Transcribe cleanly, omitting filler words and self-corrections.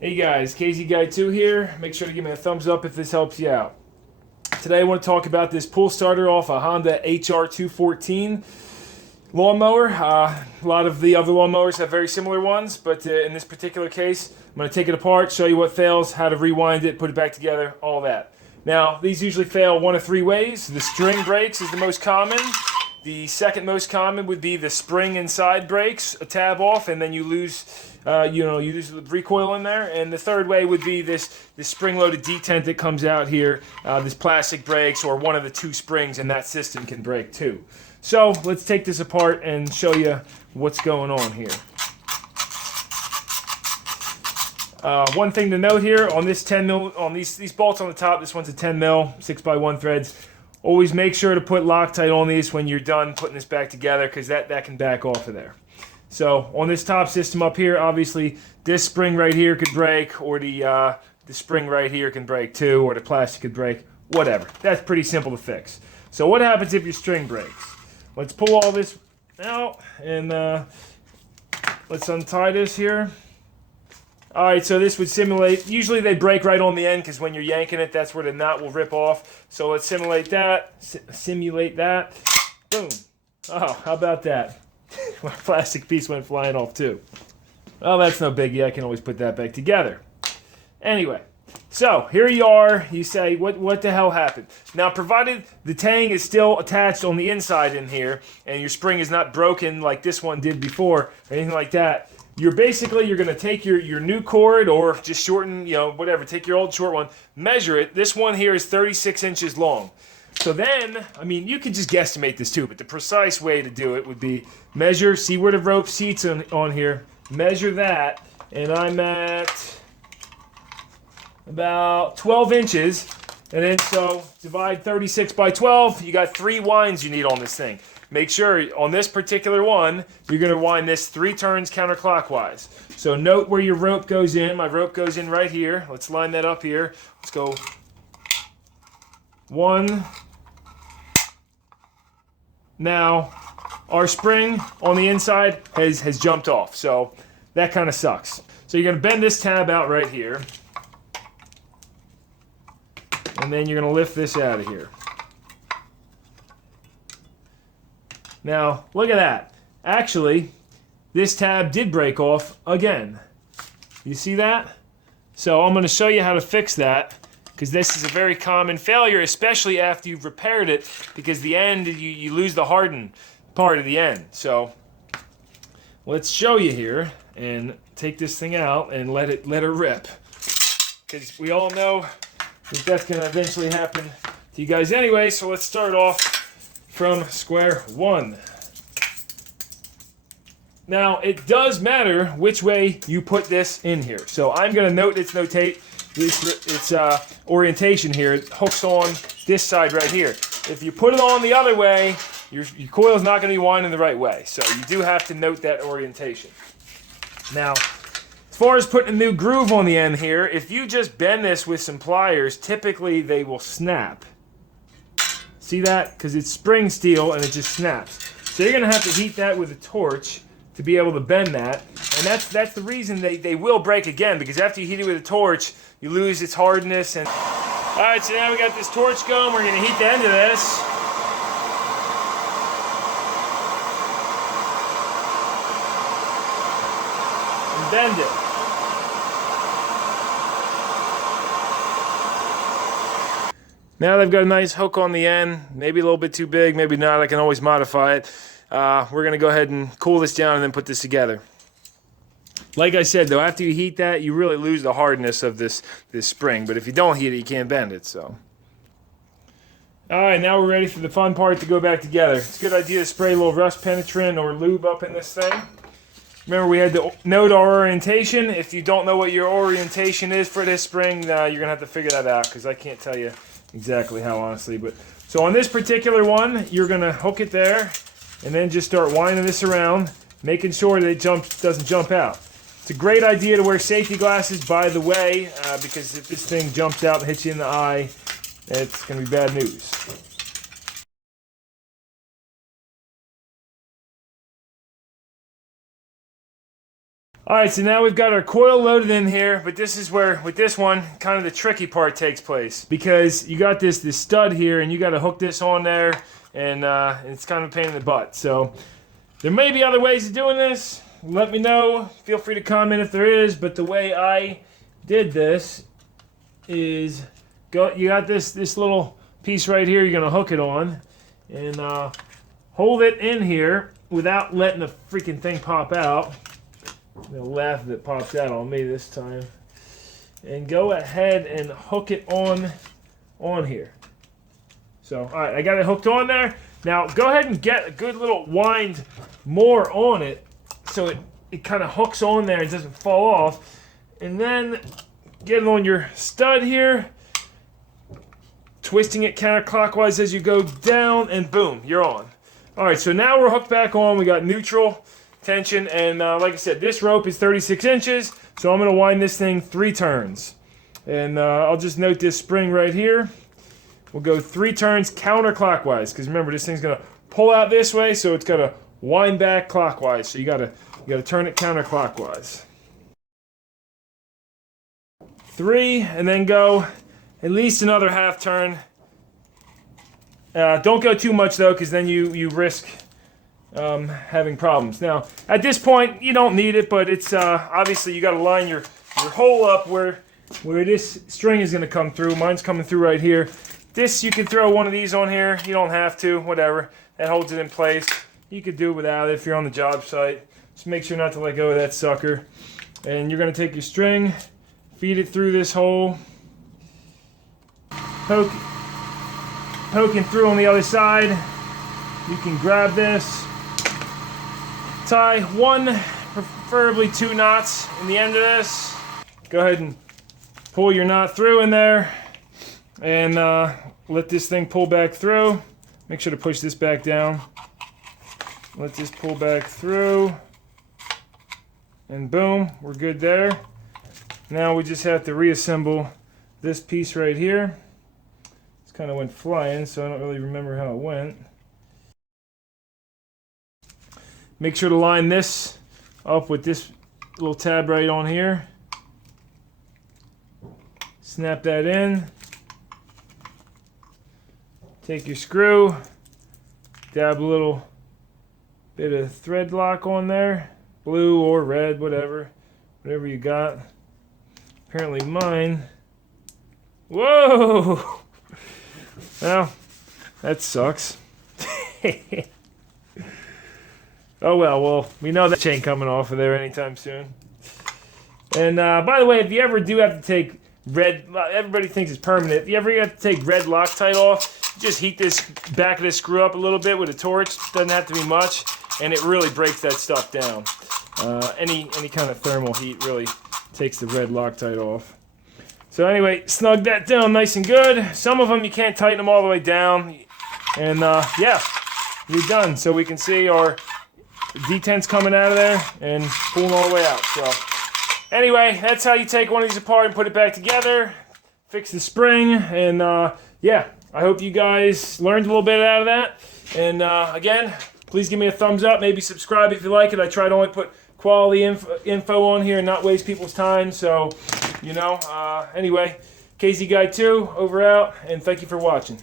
Hey guys, KZ Guy 2 here. Make sure to give me a thumbs up if this helps you out. Today I want to talk about this pull starter off a Honda HR214 lawnmower. A lot of the other lawnmowers have very similar ones, but in this particular case, I'm going to take it apart, show you what fails, how to rewind it, put it back together, all that. Now, these usually fail one of three ways. The string breaks is the most common. The second most common would be the spring inside breaks, a tab off, and then you lose, you lose the recoil in there. And the third way would be this spring-loaded detent that comes out here. This plastic breaks, or one of the two springs in that system can break too. So let's take this apart and show you what's going on here. One thing to note here on this 10 mil, on these bolts on the top, this one's a 10 mil, 6x1 threads. Always make sure to put Loctite on these when you're done putting this back together, because that can back off of there. So on this top system up here, obviously this spring right here could break, or the spring right here can break too, or the plastic could break, whatever. That's pretty simple to fix. So what happens if your string breaks? Let's pull all this out and let's untie this here. Alright, so this would simulate, usually they break right on the end because when you're yanking it, that's where the knot will rip off. So let's simulate that. Boom. Oh, how about that? My plastic piece went flying off too. Well, that's no biggie. I can always put that back together. Anyway, so here you are. You say, what the hell happened? Now, provided the tang is still attached on the inside in here, and your spring is not broken like this one did before, or anything like that, you're going to take your new cord, or just shorten, whatever, take your old short one, measure it. This one here is 36 inches long. So then, you could just guesstimate this too, but the precise way to do it would be measure, see where the rope seats on here, measure that, and I'm at about 12 inches, and then so divide 36 by 12, you got 3 winds you need on this thing. Make sure on this particular one, you're going to wind this 3 turns counterclockwise. So note where your rope goes in. My rope goes in right here. Let's line that up here. Let's go 1. Now, our spring on the inside has jumped off, so that kind of sucks. So you're going to bend this tab out right here, and then you're going to lift this out of here. Now, look at that. Actually, this tab did break off again. You see that? So I'm going to show you how to fix that, because this is a very common failure, especially after you've repaired it, because the end, you lose the hardened part of the end. So let's show you here and take this thing out and let it rip, because we all know that that's going to eventually happen to you guys anyway. So let's start off from square one. Now, it does matter which way you put this in here. So I'm going to note its orientation here. It hooks on this side right here. If you put it on the other way, your coil is not going to be winding the right way. So you do have to note that orientation. Now, as far as putting a new groove on the end here, if you just bend this with some pliers, typically they will snap. See that? Because it's spring steel and it just snaps. So you're going to have to heat that with a torch to be able to bend that. And that's the reason they will break again, because after you heat it with a torch, you lose its hardness. And alright, so now we got this torch going. We're going to heat the end of this. And bend it. Now they've got a nice hook on the end, maybe a little bit too big, maybe not. I can always modify it. We're going to go ahead and cool this down and then put this together. Like I said, though, after you heat that, you really lose the hardness of this spring. But if you don't heat it, you can't bend it. So, all right, now we're ready for the fun part to go back together. It's a good idea to spray a little rust penetrant or lube up in this thing. Remember, we had to note our orientation. If you don't know what your orientation is for this spring, you're going to have to figure that out, because I can't tell you exactly how, honestly. But so on this particular one, you're going to hook it there and then just start winding this around, making sure that it doesn't jump out. It's a great idea to wear safety glasses, by the way, because if this thing jumps out and hits you in the eye, it's going to be bad news. All right, so now we've got our coil loaded in here, but this is where, with this one, kind of the tricky part takes place. Because you got this stud here, and you got to hook this on there, and it's kind of a pain in the butt. So there may be other ways of doing this. Let me know. Feel free to comment if there is, but the way I did this is, you got this little piece right here you're going to hook it on, and hold it in here without letting the freaking thing pop out. I'm going to laugh if it pops out on me this time. And go ahead and hook it on here. So, alright, I got it hooked on there. Now, go ahead and get a good little wind more on it so it kind of hooks on there and doesn't fall off. And then get it on your stud here. Twisting it counterclockwise as you go down, and boom, you're on. Alright, so now we're hooked back on. We got neutral tension, and like I said, this rope is 36 inches, so I'm going to wind this thing 3 turns. And I'll just note this spring right here. We'll go 3 turns counterclockwise, because remember, this thing's going to pull out this way, so it's got to wind back clockwise. So you got to turn it counterclockwise. 3, and then go at least another half turn. Don't go too much though, because then you risk having problems. Now, at this point, you don't need it, but it's obviously you got to line your hole up where this string is going to come through. Mine's coming through right here. This, you can throw one of these on here. You don't have to, whatever. That holds it in place. You could do without it if you're on the job site. Just make sure not to let go of that sucker. And you're going to take your string, feed it through this hole, poking through on the other side. You can grab this, tie 1, preferably 2 knots in the end of this. Go ahead and pull your knot through in there, and let this thing pull back through. Make sure to push this back down. Let this pull back through, and boom, we're good there. Now we just have to reassemble this piece right here. This kind of went flying, so I don't really remember how it went. Make sure to line this up with this little tab right on here. Snap that in. Take your screw, dab a little bit of thread lock on there, blue or red, whatever you got. Apparently mine. Whoa! Well, that sucks. Oh well, we know that ain't coming off of there anytime soon. And by the way, if you ever do have to take everybody thinks it's permanent. If you ever have to take red Loctite off, just heat this back of this screw up a little bit with a torch. Doesn't have to be much, and it really breaks that stuff down. Any kind of thermal heat really takes the red Loctite off. So anyway, snug that down nice and good. Some of them you can't tighten them all the way down, and yeah, you're done. So we can see our detents coming out of there and pulling all the way out. So anyway, that's how you take one of these apart and put it back together, fix the spring, and yeah, I hope you guys learned a little bit out of that. And again, please give me a thumbs up, maybe subscribe if you like it. I try to only put quality info on here and not waste people's time. So, you know, anyway, KZ Guy 2, over out, and thank you for watching.